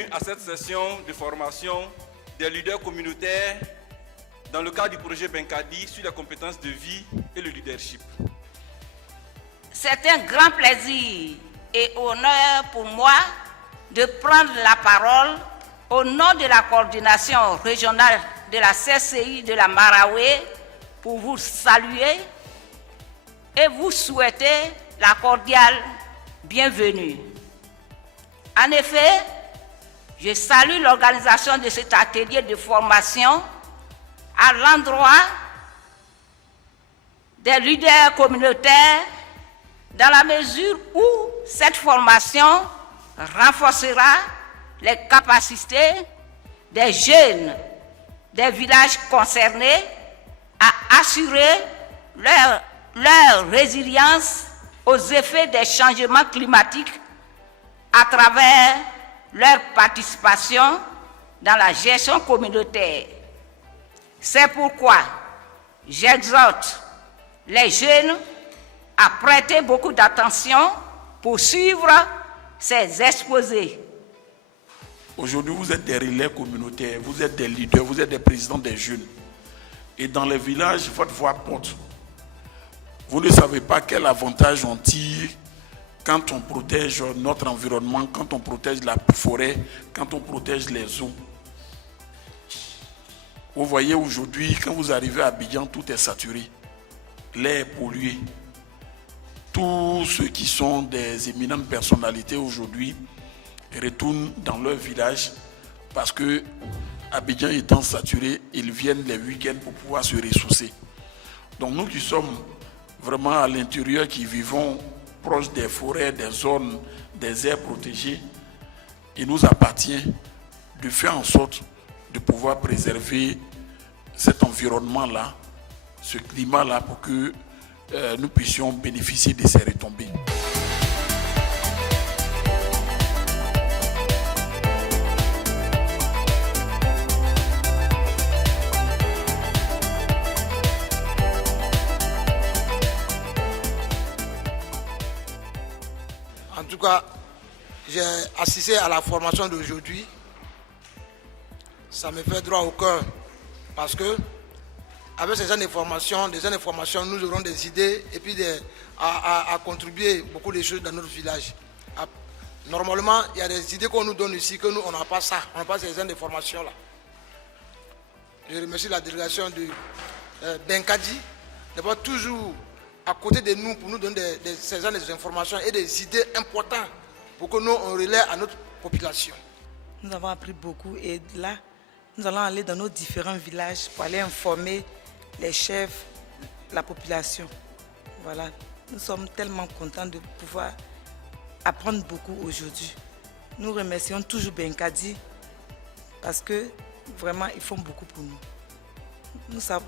bienvenue à cette session de formation des leaders communautaires dans le cadre du projet Benkadi sur les compétences de vie et le leadership. C'est un grand plaisir et honneur pour moi de prendre la parole au nom de la coordination régionale de la CCI de la Maraoué pour vous saluer et vous souhaiter la cordiale bienvenue. En effet, je salue l'organisation de cet atelier de formation à l'endroit des leaders communautaires dans la mesure où cette formation renforcera les capacités des jeunes des villages concernés à assurer leur résilience aux effets des changements climatiques à travers leur participation dans la gestion communautaire. C'est pourquoi j'exhorte les jeunes à prêter beaucoup d'attention pour suivre ces exposés. Aujourd'hui, vous êtes des relais communautaires, vous êtes des leaders, vous êtes des présidents des jeunes. Et dans les villages, votre voix porte. Vous ne savez pas quel avantage on tire quand on protège notre environnement, quand on protège la forêt, quand on protège les eaux. Vous voyez aujourd'hui, quand vous arrivez à Abidjan, tout est saturé. L'air est pollué. Tous ceux qui sont des éminentes personnalités aujourd'hui retournent dans leur village parce que Abidjan étant saturé, ils viennent les week-ends pour pouvoir se ressourcer. Donc nous qui sommes vraiment à l'intérieur, qui vivons proches des forêts, des zones, des aires protégées, il nous appartient de faire en sorte de pouvoir préserver cet environnement-là, ce climat-là, pour que nous puissions bénéficier de ces retombées. En tout cas, j'ai assisté à la formation d'aujourd'hui. Ça me fait droit au cœur parce que avec ces années de formation, nous aurons des idées et puis à contribuer beaucoup de choses dans notre village. Normalement, il y a des idées qu'on nous donne ici, que nous, on n'a pas ça, on n'a pas ces années de formation là. Je remercie la délégation de Benkadi d'avoir toujours à côté de nous pour nous donner ces années d'informations et des idées importantes pour que nous, on relaie à notre population. Nous avons appris beaucoup et là, nous allons aller dans nos différents villages pour aller informer les chefs, la population. Voilà, nous sommes tellement contents de pouvoir apprendre beaucoup aujourd'hui. Nous remercions toujours Benkadi parce que vraiment, ils font beaucoup pour nous.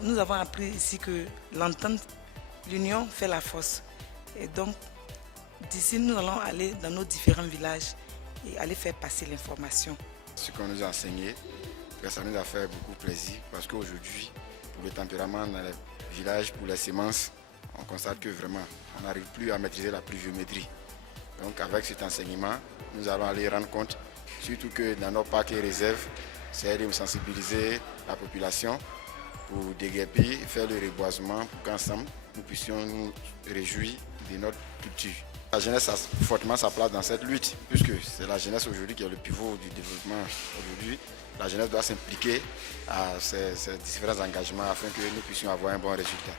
Nous avons appris ici que l'entente, l'union fait la force. Et donc, d'ici, nous allons aller dans nos différents villages et aller faire passer l'information. Ce qu'on nous a enseigné, ça nous a fait beaucoup plaisir parce qu'aujourd'hui, pour le tempérament dans les villages, pour les semences, on constate que vraiment, on n'arrive plus à maîtriser la pluviométrie. Donc avec cet enseignement, nous allons aller rendre compte, surtout que dans nos parcs et réserves, c'est de sensibiliser la population pour déguerpir, faire le reboisement pour qu'ensemble, nous puissions nous réjouir de notre culture. La jeunesse a fortement sa place dans cette lutte, puisque c'est la jeunesse aujourd'hui qui est le pivot du développement aujourd'hui. La jeunesse doit s'impliquer à ces différents engagements afin que nous puissions avoir un bon résultat.